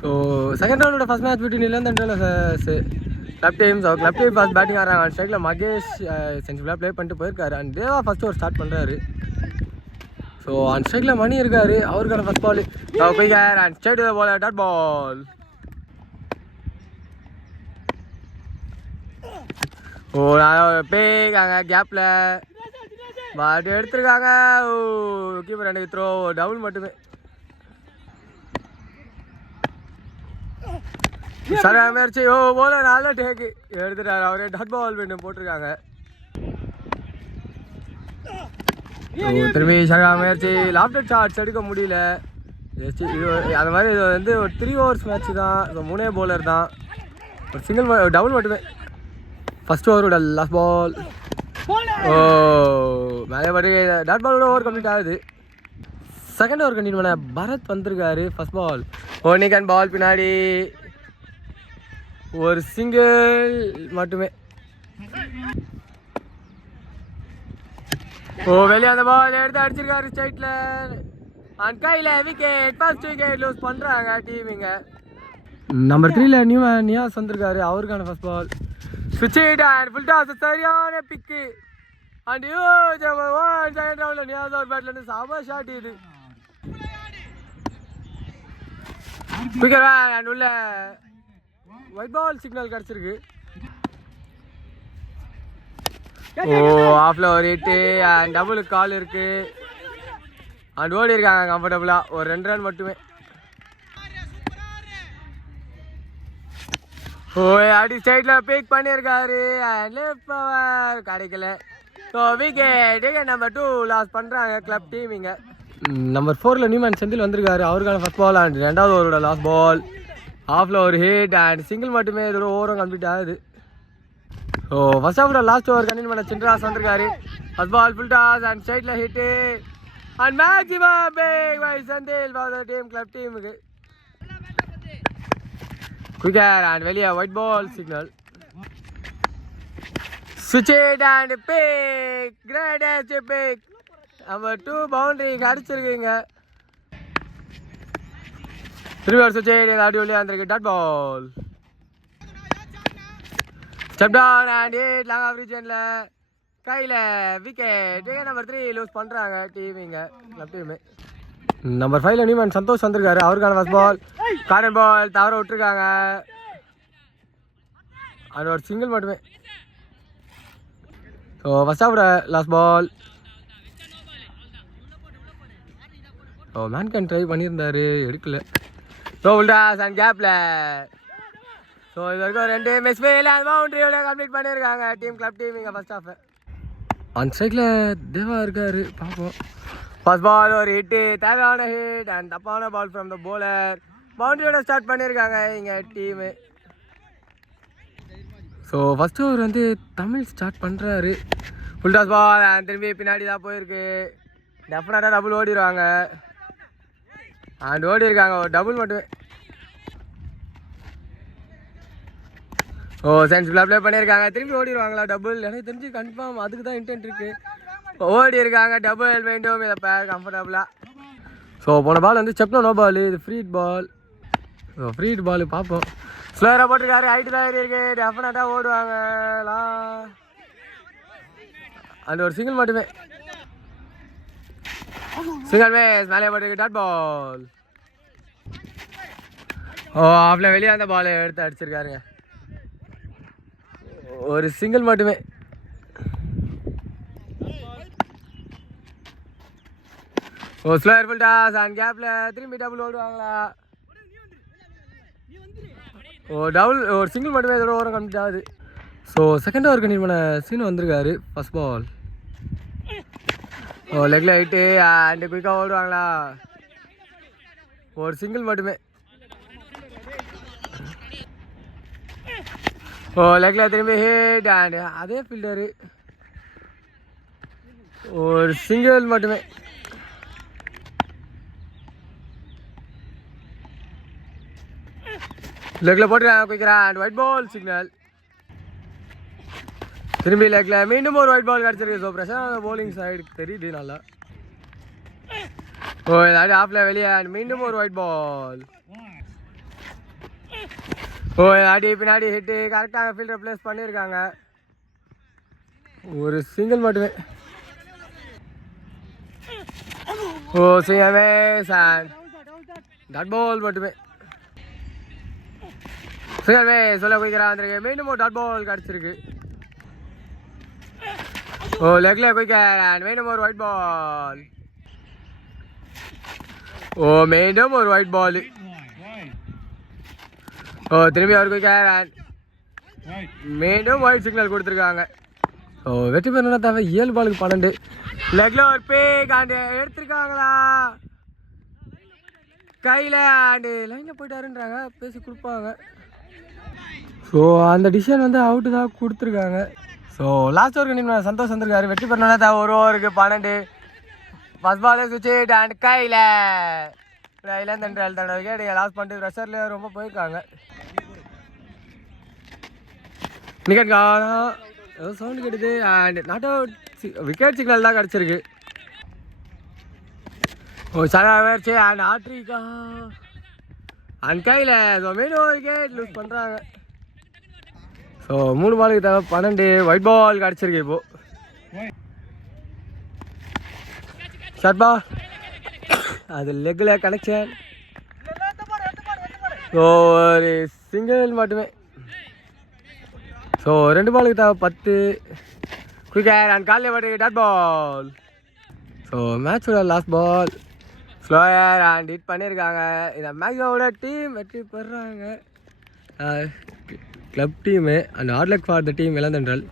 So second ரவுண்டோட first match between இலந்து club team. So club team first batting ஆடுறாங்க. And ஸ்ட்ரைக்கில் மகேஷ் சென்ச்சுரியாக ப்ளே பண்ணிட்டு போயிருக்காரு. அண்ட் தேவா ஃபர்ஸ்ட் ஒரு ஸ்டார்ட் பண்ணுறாரு. ஸோ அண்ட் ஸ்ட்ரைக்கில் மணி இருக்காரு. அவருக்கான first ball quicker and straight ball dot ball. ஓ பேக்காங்க கேப்பில் பாட்டு எடுத்துருக்காங்க. ஓ கீப்பர் எனக்கு த்ரோ டபுள் மட்டுமே. சரி முயற்சி. ஓ போல நல்ல டேக்கு எடுத்துட்டாரு. அவரே டாட் பால் வேண்டும் போட்டிருக்காங்க. திரும்பி சகா முயற்சி. லாப்டர் ஷாட்ஸ் எடுக்க முடியல. இது அது மாதிரி இது வந்து ஒரு 3 ஓவர்ஸ் மேட்ச் தான். ஸோ 3 பவுலர் தான். ஒரு சிங்கிள் டபுள் மட்டுமே. ஃபர்ஸ்ட் ஓவரோட லாஸ்ட் பால். ஓ மேலே பாட்டு டாட் பாலோட ஓவர் கம்ப்ளீட் ஆகுது. செகண்ட் ஓவர் கண்டினியூ பண்ண பரத் வந்திருக்காரு. ஃபர்ஸ்ட் பால் ஓனிகன் பால் பின்னாடி ஒரு சிங்கிள் மட்டுமே. ஓ வெளியே அந்த பால் எடுத்து அடிச்சிருக்காரு ஸ்ட்ரைட்ல. அண்ட் கையில் விக்கெட். ஃபர்ஸ்ட் விக்கெட் லூஸ் பண்ணுறாங்க டீமிங்க. நம்பர் 3ல நியாஸ் வந்திருக்காரு. அவருக்கான ஃபர்ஸ்ட் பால் ஸ்விட்ச் இட் அண்ட் ஃபுல் டாஸ். சரியான பிக்கு. அண்ட் செகண்ட் ரவுண்டில் நியாஸ் அவர் பேட்ல இருந்து செம ஷாட். இது அண்ட் உள்ள ஒயிட் பால் சிக்னல் கிடச்சிருக்கு. ஓ ஆஃப்ல ஒரு ஹிட்டு அண்ட் டபுளுக்கு கால் இருக்கு. அண்ட் ஓடி இருக்காங்க கம்ஃபர்டபுளா. ஒரு 2 ரன் மட்டுமே. ஓ அடி ஸ்ட்ரைட்ல பிக் பண்ணியிருக்காரு. அண்ட் லெஃப்ட் பவர் கிடைக்கல. So wicket. நம்பர் 2 லாஸ் பண்ணுறாங்க கிளப் டீமிங்க. நம்பர் 4ல நியூமேன் செந்தில் வந்திருக்காரு. அவருக்கான ஃபர்ஸ்ட் பால் அண்ட் 2வது ஓவரோட லாஸ்ட் பால். ஆஃப்ல ஒரு ஹிட் அண்ட் சிங்கிள் மட்டுமே. இதோட ஓவரும் கம்ப்ளீட் ஆகுது. ஸோ ஃபர்ஸ்ட் ஆஃபோட லாஸ்ட் ஓவர் கண்டினியூ பண்ண சின்ராஸ் வந்திருக்காரு. First ball full toss and ஸ்ட்ரைட்ல hit and maximum pick by Senthil for the team club டீமுக்கு. குயிக்கர் அண்ட் வெளியே wide ball signal. Switch it and pick. Greatest pick. Number 2 boundary அடிச்சிருக்கீங்க. 3 ஓவர் switch it அப்படி உள்ளே வந்திருக்கு. டாட் பால். Step down and hit long off regionல கையில் விக்கெட். நம்பர் 3 லூஸ் பண்ணுறாங்க டீமிங்க கிளப் டீமு. நம்பர் 5ல நியூமன் சந்தோஷ் வந்திருக்காரு. அவருக்கான ஃபர்ஸ்ட் பால் கார்டன் பால் தவற விட்டுருக்காங்க. அது ஒரு சிங்கிள் மட்டுமே. ஸோ ஃபர்ஸ்ட் ஆஃபோட லாஸ்ட் பால். ஸோ மேன்கன் ட்ரை பண்ணியிருந்தாரு எடுக்கல. ஸோ உல்டாஸ் அண்ட் கேப்பில். ஸோ இது வரைக்கும் 2 மிஸ் ஃபெயில் அண்ட் பவுண்டரியோட கம்ப்ளீட் பண்ணியிருக்காங்க டீம் கிளப் டீம் இங்கே ஃபர்ஸ்ட் ஆஃப். ஆன் ஸ்ட்ரைக்கில் தேவா இருக்காரு. பார்ப்போம். ஃபர்ஸ்ட் பால் ஒரு ஹிட்டு. தேவையான ஹிட் அண்ட் தப்பான பால் ஃப்ரம் த போலர். பவுண்டரியோட ஸ்டார்ட் பண்ணியிருக்காங்க இங்கே டீமு. ஸோ ஃபர்ஸ்ட் ஓவர் வந்து தமிழ் ஸ்டார்ட் பண்ணுறாரு. ஃபுல் டாஸ் பால் அண்ட் திரும்பி பின்னாடி தான் போயிருக்கு. டெஃபினட்டாக டபுள் ஓடிடுவாங்க. அண்ட் ஓடி இருக்காங்க ஒரு டபுள் மட்டுமே. ஓ சென்ஸ்ஃபுல்லாக ப்ளே பண்ணியிருக்காங்க. திரும்பி ஓடிடுவாங்களா டபுள்? எனக்கு தெரிஞ்சு கன்ஃபார்ம் அதுக்கு தான் இன்டென்ட் இருக்குது. ஓடி இருக்காங்க டபுள் வேண்டும் இதை பேர் கம்ஃபர்டபுளாக. ஸோ போன பால் வந்து செப்னோ நோ பால். இது ஃப்ரீட் பால். ஸோ ஃப்ரீட் பால் பார்ப்போம். ஸ்லோராக போட்டிருக்காரு. ஹைட்டு தான் இருக்கு. டெஃபினட்டாக ஓடுவாங்களா? அந்த ஒரு சிங்கிள் மட்டுமே. சிங்கிள் மேஸ் மேலே போட்டிருக்கு. Dot ball. ஓ ஆஃப்ல வெளியே அந்த பால் எடுத்து அடிச்சிருக்காருங்க. ஒரு சிங்கிள் மட்டுமே. ஓ ஸ்லோயர் ஃபுல் டாஸ் அண்ட் கேப்பில் திரும்பி டபுள் ஓடுவாங்களா? ஓ டபுள் ஒரு சிங்கிள் மட்டுமே. இதோட ஓவரம் கம்ப்ளீட் ஆகுது. ஸோ செகண்ட் ஓவர் கண்டினியூ பண்ண சீனு வந்திருக்காரு. ஃபர்ஸ்ட் பால் ஓ லெக்கில் ஹைட்டு அண்ட் குயிக்காக ஓடுவாங்களா? ஒரு சிங்கிள் மட்டுமே. ஓ லெக்கில் திரும்பி ஹிட் அண்ட் அதே ஃபீல்டரு. ஒரு சிங்கிள் மட்டுமே. லெக்கில் போட்டுருக்காங்க குயிக்கிறான் அண்ட் ஒயிட் பால் சிக்னல். திரும்பி லெக்கில் மீண்டும் ஒரு ஒயிட் பால் கிடச்சிருக்கு. ஸோ பிரசாந்த் போலிங் சைடு தெரியுது நல்லா. ஓ ஏதாவது ஆஃப்ல வெளியே அண்ட் மீண்டும் ஒரு ஒயிட் பால். ஓ அடி பின்னாடி ஹிட்டு கரெக்டாக ஃபீல்டர் பிளேஸ் பண்ணியிருக்காங்க. ஒரு சிங்கிள் மட்டுமே. ஓ சிங்கமே சார் டாட் பால் மட்டுமே. சிங்கமே சொல்ல குயிக்கிறா வந்துருக்கு. மீண்டும் ஒரு டாட் பால் கிடச்சிருக்கு. ஓ லெக்ல குயிக்கர் மீண்டும் ஒரு ஒயிட் பால். ஓ மீண்டும் ஒரு ஒயிட் பால். ஓ திரும்பி அவர் குயிக்கர் மீண்டும் ஒயிட் சிக்னல் கொடுத்துருக்காங்க. ஓ வெற்றி பெறணும்னா தேவை 7 பாலுக்கு 12. லெக்ல ஒரு பேக் ஆண்டு எடுத்திருக்காங்களா கையில் ஆண்டு லைனில் போயிட்டாருன்றாங்க. பேசி கொடுப்பாங்க. ஸோ அந்த டிசிஷன் வந்து அவுட்டு தான் கொடுத்துருக்காங்க. ஸோ லாஸ்ட் ஓவருக்கு நீங்கள் சந்தோஷ் வந்திருக்காரு. வெற்றி பெறணும்னா தேவை 1 ஓவருக்கு 12. ஃபர்ஸ்ட் பாலே சுவிட்ச் அண்ட் கையில் தண்டை விக்கெட் லாஸ்ட் பண்ணிட்டு ப்ரெஷரில் ரொம்ப போயிருக்காங்க. விக்கெட் காணோம். ஏதோ சவுண்டு கெடுது and not out. Wicket signal தான் கிடச்சிருக்கு. ஓ சனாவர்ச்சி அண்ட் ஆட்ரிகா அண்ட் கையில். ஸோ மீண்டும் ஒரு விக்கெட் லூஸ் பண்ணுறாங்க. ஸோ 3 பாலுக்கு தேவை 12. ஒயிட் பால் கிடச்சிருக்கு. இப்போ ஷார்ட் பால் அது லெக்கில் கனெக்ஷன். ஸோ ஒரு சிங்கிள் மட்டுமே. ஸோ 2 பாலுக்கு தேவை 10. குயிக்கர் அண்ட் காலில் பட்டு டாட் பால். ஸோ மேட்சோட last ball slower and hit பண்ணியிருக்காங்க. இந்த மேட்சோட டீம் வெற்றி பெறுறாங்க. Club team and hard luck for the team இளந்தென்றல்.